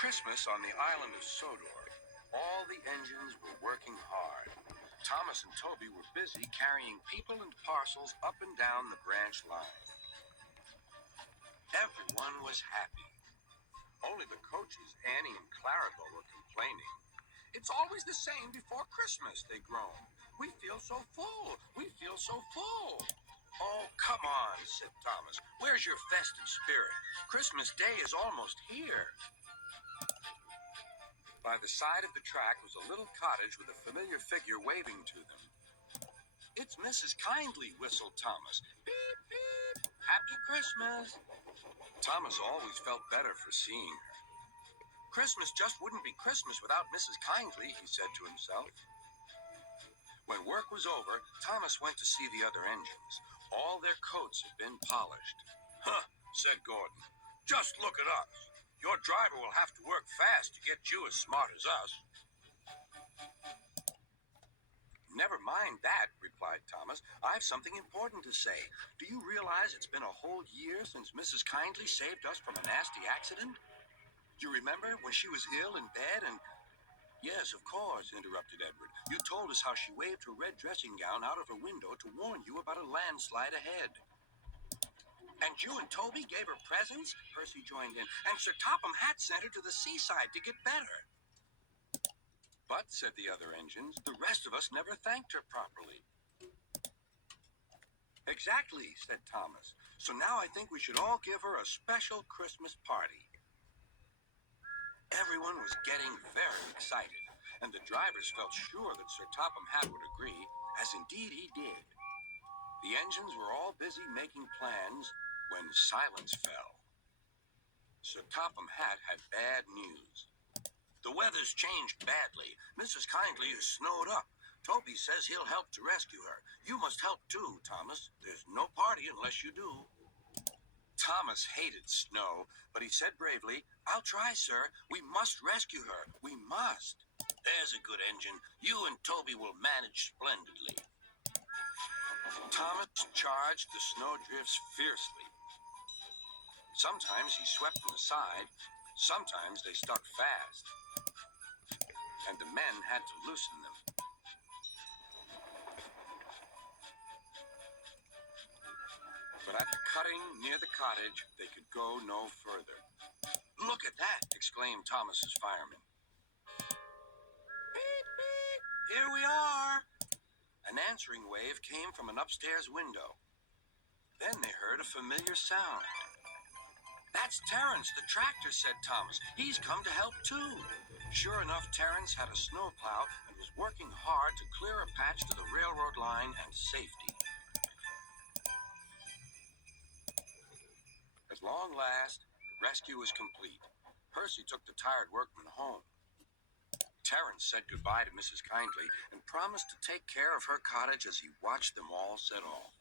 Christmas on the island of Sodor. All the engines were working hard. Thomas and Toby were busy carrying people and parcels up and down the branch line. Everyone was happy. Only the coaches, Annie and Clarabel, were complaining. "It's always the same before Christmas," they groaned. "We feel so full. We feel so full." "Oh, come on," said Thomas. "Where's your festive spirit? Christmas Day is almost here." By the side of the track was a little cottage with a familiar figure waving to them. "It's Mrs. Kyndly," whistled Thomas. "Beep, beep. Happy Christmas." Thomas always felt better for seeing her. Christmas just wouldn't be Christmas without Mrs. Kyndly, he said to himself. When work was over, Thomas went to see the other engines. All their coats had been polished. "Huh," said Gordon. "Just look at us. Your driver will have to work fast to get you as smart as us." "Never mind that," replied Thomas. "I've something important to say. Do you realize it's been a whole year since Mrs. Kyndly saved us from a nasty accident? You remember when she was ill in bed and—" "Yes, of course," interrupted Edward. "You told us how she waved her red dressing gown out of her window to warn you about a landslide ahead." "And you and Toby gave her presents?" Percy joined in. "And Sir Topham Hatt sent her to the seaside to get better." "But," said the other engines, "the rest of us never thanked her properly." "Exactly," said Thomas. "So now I think we should all give her a special Christmas party." Everyone was getting very excited, and the drivers felt sure that Sir Topham Hatt would agree, as indeed he did. The engines were all busy making plans when silence fell. Sir Topham Hatt had bad news. "The weather's changed badly. Mrs. Kyndly is snowed up. Toby says he'll help to rescue her. You must help too, Thomas. There's no party unless you do." Thomas hated snow, but he said bravely, "I'll try, sir. We must rescue her. We must." "There's a good engine. You and Toby will manage splendidly." Thomas charged the snowdrifts fiercely. Sometimes he swept them aside. Sometimes they stuck fast, and the men had to loosen them. But at the cutting near the cottage, they could go no further. "Look at that!" exclaimed Thomas's fireman. "Beep, beep! Here we are!" An answering wave came from an upstairs window. Then they heard a familiar sound. "That's Terence, the tractor," said Thomas. "He's come to help too." Sure enough, Terence had a snowplow and was working hard to clear a patch to the railroad line and safety. At long last, the rescue was complete. Percy took the tired workmen home. Terence said goodbye to Mrs. Kyndly and promised to take care of her cottage as he watched them all set off.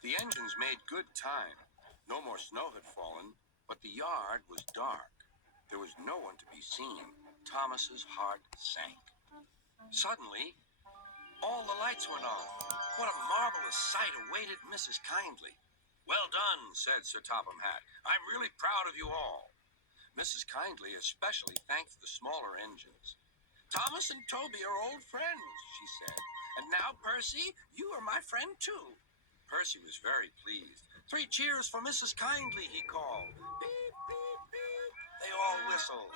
The engines made good time. No more snow had fallen, but the yard was dark. There was no one to be seen. Thomas's heart sank. Suddenly, all the lights went on. What a marvelous sight awaited Mrs. Kyndly. "Well done," said Sir Topham Hatt. "I'm really proud of you all." Mrs. Kyndly especially thanked the smaller engines. "Thomas and Toby are old friends," she said. "And now, Percy, you are my friend too." Percy was very pleased. "3 cheers for Mrs. Kyndly," he called. "Beep, beep, beep." They all whistled.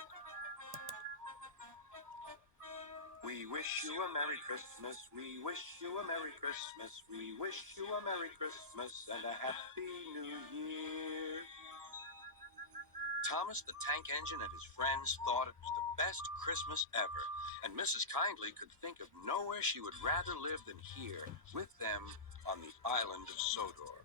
"We wish you a Merry Christmas, we wish you a Merry Christmas, we wish you a Merry Christmas and a Happy New Year." Thomas the Tank Engine and his friends thought it was the best Christmas ever, and Mrs. Kyndly could think of nowhere she would rather live than here, with them on the island of Sodor.